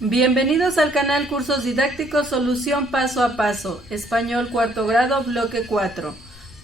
Bienvenidos al canal Cursos Didácticos Solución Paso a Paso, Español cuarto grado, bloque 4,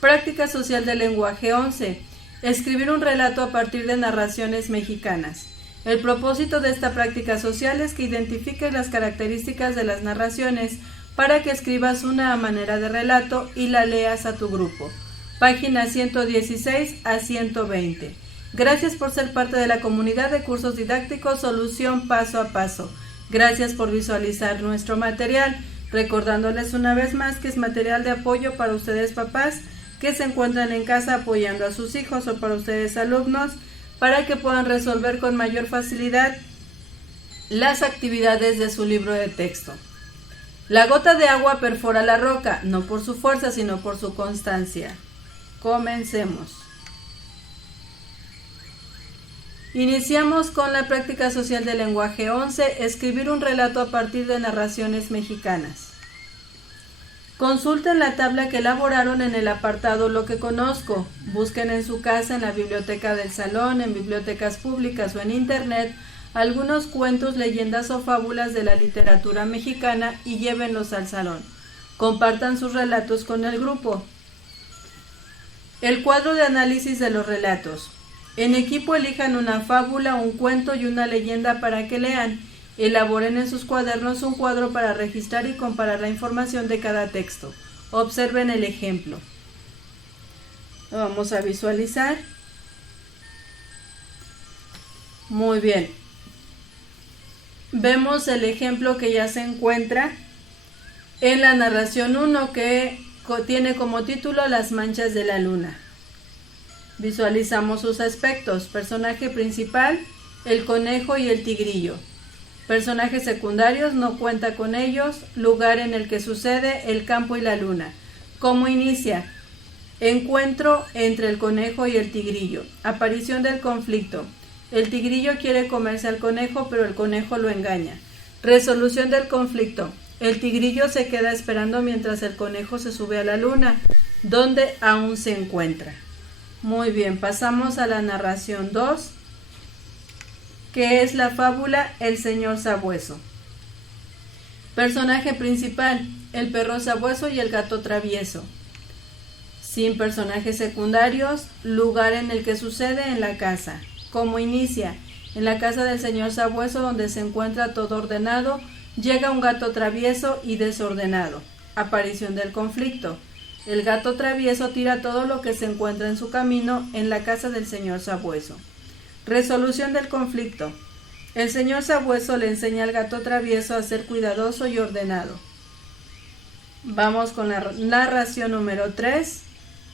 Práctica Social del Lenguaje 11, escribir un relato a partir de narraciones mexicanas. El propósito de esta práctica social es que identifiques las características de las narraciones para que escribas una manera de relato y la leas a tu grupo. Páginas 116 a 120. Gracias por ser parte de la comunidad de Cursos Didácticos Solución Paso a Paso. Gracias por visualizar nuestro material, recordándoles una vez más que es material de apoyo para ustedes papás que se encuentran en casa apoyando a sus hijos o para ustedes alumnos para que puedan resolver con mayor facilidad las actividades de su libro de texto. La gota de agua perfora la roca, no por su fuerza sino por su constancia. Comencemos. Iniciamos con la práctica social del lenguaje 11, escribir un relato a partir de narraciones mexicanas. Consulten la tabla que elaboraron en el apartado Lo que conozco. Busquen en su casa, en la biblioteca del salón, en bibliotecas públicas o en internet, algunos cuentos, leyendas o fábulas de la literatura mexicana y llévenlos al salón. Compartan sus relatos con el grupo. El cuadro de análisis de los relatos. En equipo elijan una fábula, un cuento y una leyenda para que lean. Elaboren en sus cuadernos un cuadro para registrar y comparar la información de cada texto. Observen el ejemplo. Lo vamos a visualizar. Muy bien. Vemos el ejemplo que ya se encuentra en la narración 1 que tiene como título Las manchas de la luna. Visualizamos sus aspectos. Personaje principal, el conejo y el tigrillo. Personajes secundarios, no cuenta con ellos. Lugar en el que sucede, el campo y la luna. ¿Cómo inicia? Encuentro entre el conejo y el tigrillo. Aparición del conflicto. El tigrillo quiere comerse al conejo, pero el conejo lo engaña. Resolución del conflicto. El tigrillo se queda esperando mientras el conejo se sube a la luna, donde aún se encuentra. Muy bien, pasamos a la narración 2, que es la fábula El señor Sabueso. Personaje principal, el perro sabueso y el gato travieso. Sin personajes secundarios, lugar en el que sucede, en la casa. ¿Cómo inicia? En la casa del señor Sabueso, donde se encuentra todo ordenado, llega un gato travieso y desordenado. Aparición del conflicto. El gato travieso tira todo lo que se encuentra en su camino en la casa del señor Sabueso. Resolución del conflicto. El señor Sabueso le enseña al gato travieso a ser cuidadoso y ordenado. Vamos con la narración número 3,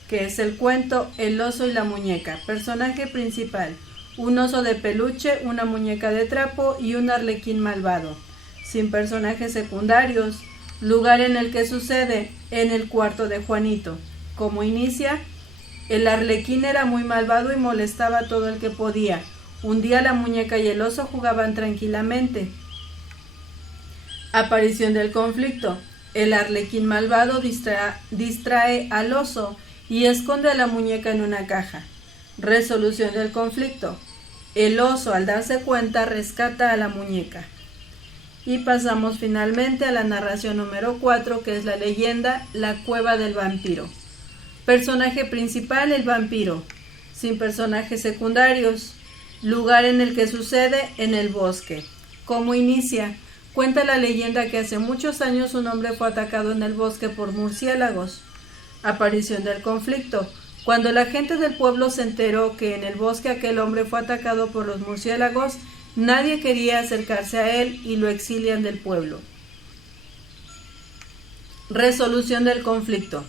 que es el cuento El oso y la muñeca. Personaje principal, un oso de peluche, una muñeca de trapo y un arlequín malvado. Sin personajes secundarios. Lugar en el que sucede, en el cuarto de Juanito. ¿Cómo inicia? El arlequín era muy malvado y molestaba a todo el que podía. Un día la muñeca y el oso jugaban tranquilamente. Aparición del conflicto. El arlequín malvado distrae al oso y esconde a la muñeca en una caja. Resolución del conflicto. El oso, al darse cuenta, rescata a la muñeca. Y pasamos finalmente a la narración número 4, que es la leyenda La cueva del vampiro. Personaje principal, el vampiro. Sin personajes secundarios. Lugar en el que sucede, en el bosque. ¿Cómo inicia? Cuenta la leyenda que hace muchos años un hombre fue atacado en el bosque por murciélagos. Aparición del conflicto. Cuando la gente del pueblo se enteró que en el bosque aquel hombre fue atacado por los murciélagos, nadie quería acercarse a él y lo exilian del pueblo. Resolución del conflicto.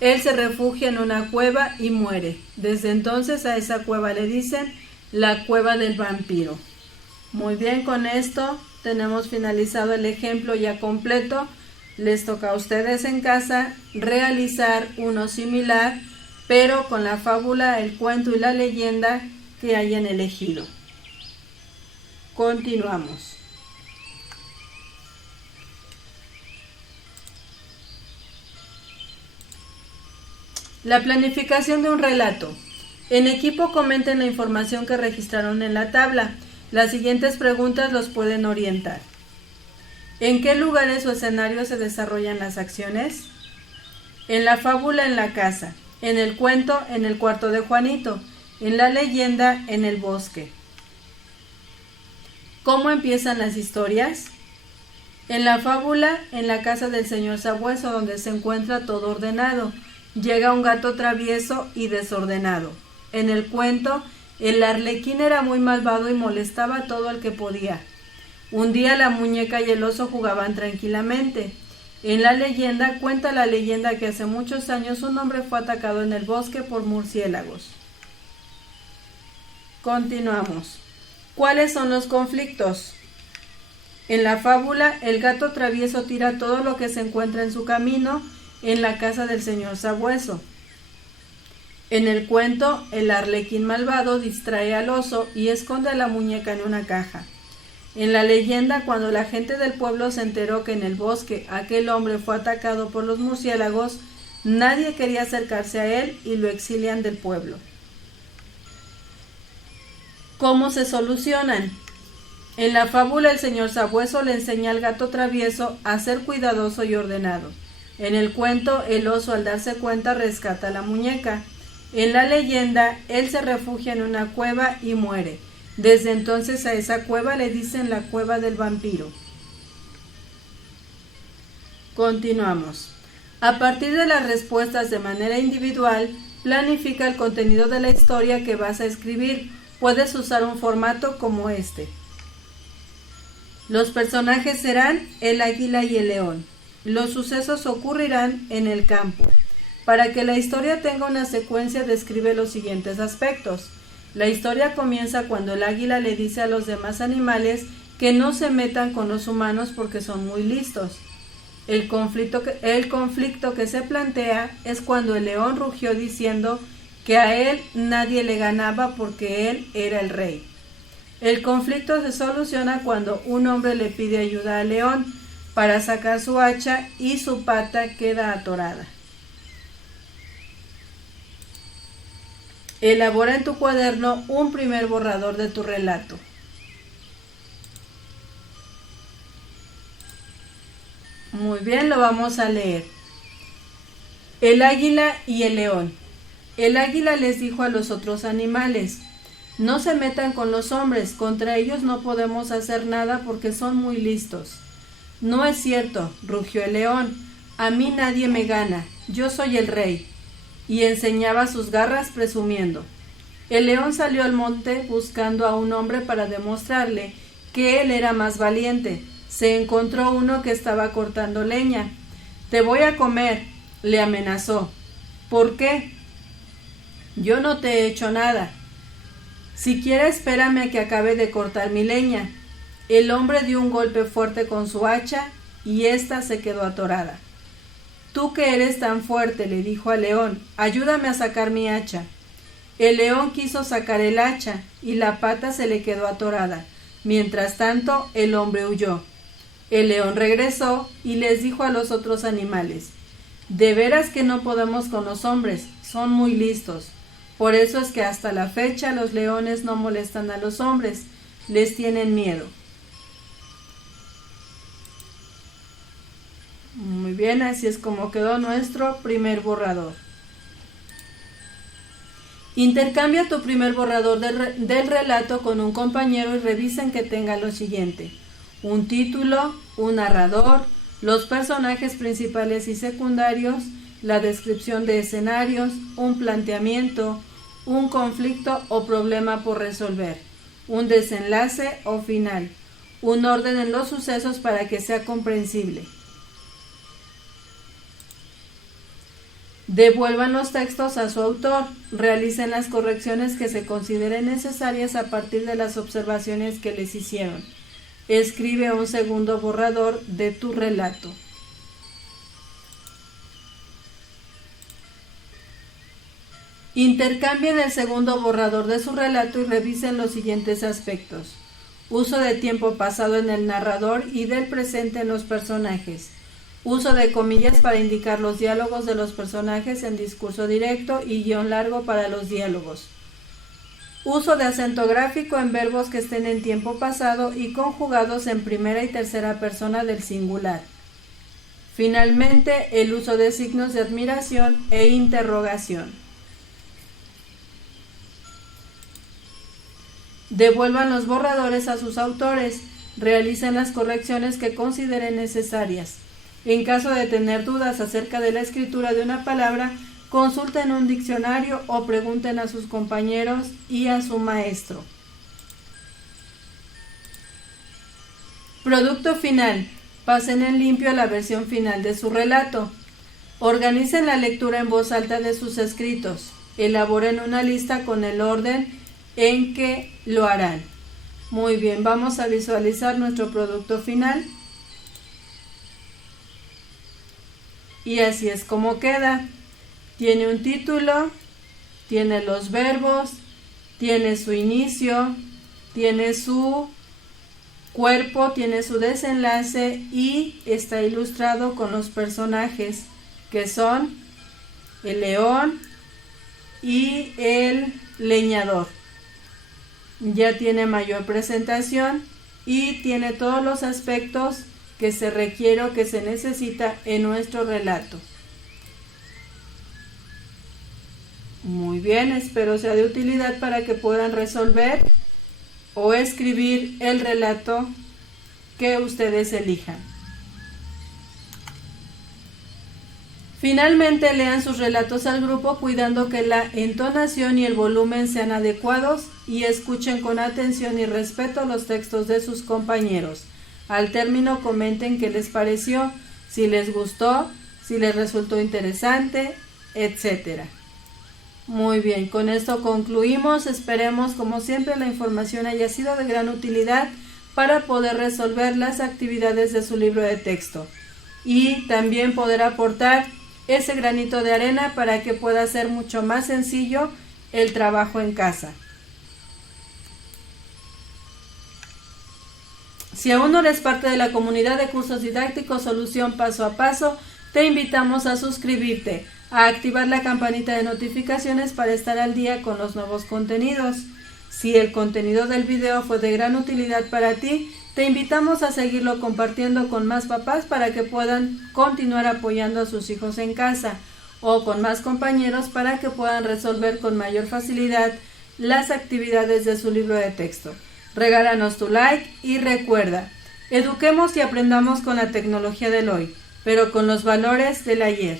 Él se refugia en una cueva y muere. Desde entonces a esa cueva le dicen la cueva del vampiro. Muy bien, con esto tenemos finalizado el ejemplo ya completo. Les toca a ustedes en casa realizar uno similar, pero con la fábula, el cuento y la leyenda que hayan elegido. Continuamos. La planificación de un relato. En equipo comenten la información que registraron en la tabla. Las siguientes preguntas los pueden orientar. ¿En qué lugares o escenarios se desarrollan las acciones? En la fábula, en la casa. En el cuento, en el cuarto de Juanito. En la leyenda, en el bosque. ¿Cómo empiezan las historias? En la fábula, en la casa del señor Sabueso, donde se encuentra todo ordenado. Llega un gato travieso y desordenado. En el cuento, el arlequín era muy malvado y molestaba a todo el que podía. Un día la muñeca y el oso jugaban tranquilamente. En la leyenda, cuenta la leyenda que hace muchos años un hombre fue atacado en el bosque por murciélagos. Continuamos. ¿Cuáles son los conflictos? En la fábula, el gato travieso tira todo lo que se encuentra en su camino en la casa del señor Sabueso. En el cuento, el arlequín malvado distrae al oso y esconde a la muñeca en una caja. En la leyenda, cuando la gente del pueblo se enteró que en el bosque aquel hombre fue atacado por los murciélagos, nadie quería acercarse a él y lo exilian del pueblo. ¿Cómo se solucionan? En la fábula, el señor Sabueso le enseña al gato travieso a ser cuidadoso y ordenado. En el cuento, el oso, al darse cuenta, rescata a la muñeca. En la leyenda, él se refugia en una cueva y muere. Desde entonces a esa cueva le dicen la cueva del vampiro. Continuamos. A partir de las respuestas de manera individual, planifica el contenido de la historia que vas a escribir. Puedes usar un formato como este. Los personajes serán el águila y el león. Los sucesos ocurrirán en el campo. Para que la historia tenga una secuencia, describe los siguientes aspectos. La historia comienza cuando el águila le dice a los demás animales que no se metan con los humanos porque son muy listos. El conflicto que se plantea es cuando el león rugió diciendo que a él nadie le ganaba porque él era el rey. El conflicto se soluciona cuando un hombre le pide ayuda al león para sacar su hacha y su pata queda atorada. Elabora en tu cuaderno un primer borrador de tu relato. Muy bien, lo vamos a leer. El águila y el león. El águila les dijo a los otros animales: no se metan con los hombres, contra ellos no podemos hacer nada porque son muy listos. No es cierto, rugió el león, a mí nadie me gana, yo soy el rey. Y enseñaba sus garras presumiendo. El león salió al monte buscando a un hombre para demostrarle que él era más valiente. Se encontró uno que estaba cortando leña. Te voy a comer, le amenazó. ¿Por qué? Yo no te he hecho nada. Siquiera espérame a que acabe de cortar mi leña. El hombre dio un golpe fuerte con su hacha y ésta se quedó atorada. Tú que eres tan fuerte, le dijo al león, ayúdame a sacar mi hacha. El león quiso sacar el hacha y la pata se le quedó atorada. Mientras tanto, el hombre huyó. El león regresó y les dijo a los otros animales: de veras que no podemos con los hombres, son muy listos. Por eso es que hasta la fecha los leones no molestan a los hombres, les tienen miedo. Muy bien, así es como quedó nuestro primer borrador. Intercambia tu primer borrador del relato con un compañero y revisen que tenga lo siguiente: un título, un narrador, los personajes principales y secundarios, la descripción de escenarios, un planteamiento, un conflicto o problema por resolver, un desenlace o final, un orden en los sucesos para que sea comprensible. Devuelvan los textos a su autor, realicen las correcciones que se consideren necesarias a partir de las observaciones que les hicieron. Escribe un segundo borrador de tu relato. Intercambien el segundo borrador de su relato y revisen los siguientes aspectos: uso de tiempo pasado en el narrador y del presente en los personajes. Uso de comillas para indicar los diálogos de los personajes en discurso directo y guión largo para los diálogos. Uso de acento gráfico en verbos que estén en tiempo pasado y conjugados en primera y tercera persona del singular. Finalmente, el uso de signos de admiración e interrogación. Devuelvan los borradores a sus autores. Realicen las correcciones que consideren necesarias. En caso de tener dudas acerca de la escritura de una palabra, consulten un diccionario o pregunten a sus compañeros y a su maestro. Producto final. Pasen en limpio la versión final de su relato. Organicen la lectura en voz alta de sus escritos. Elaboren una lista con el orden en que lo harán. Muy bien, vamos a visualizar nuestro producto final. Y así es como queda. Tiene un título, tiene los verbos, tiene su inicio, tiene su cuerpo, tiene su desenlace y está ilustrado con los personajes que son el león y el leñador. Ya tiene mayor presentación y tiene todos los aspectos que se requiere o que se necesita en nuestro relato. Muy bien, espero sea de utilidad para que puedan resolver o escribir el relato que ustedes elijan. Finalmente, lean sus relatos al grupo cuidando que la entonación y el volumen sean adecuados y escuchen con atención y respeto los textos de sus compañeros. Al término, comenten qué les pareció, si les gustó, si les resultó interesante, etc. Muy bien, con esto concluimos. Esperemos, como siempre, la información haya sido de gran utilidad para poder resolver las actividades de su libro de texto y también poder aportar ese granito de arena para que pueda ser mucho más sencillo el trabajo en casa. Si aún no eres parte de la comunidad de cursos didácticos Solución Paso a Paso, te invitamos a suscribirte, a activar la campanita de notificaciones para estar al día con los nuevos contenidos. Si el contenido del video fue de gran utilidad para ti, te invitamos a seguirlo compartiendo con más papás para que puedan continuar apoyando a sus hijos en casa o con más compañeros para que puedan resolver con mayor facilidad las actividades de su libro de texto. Regálanos tu like y recuerda, eduquemos y aprendamos con la tecnología del hoy, pero con los valores del ayer.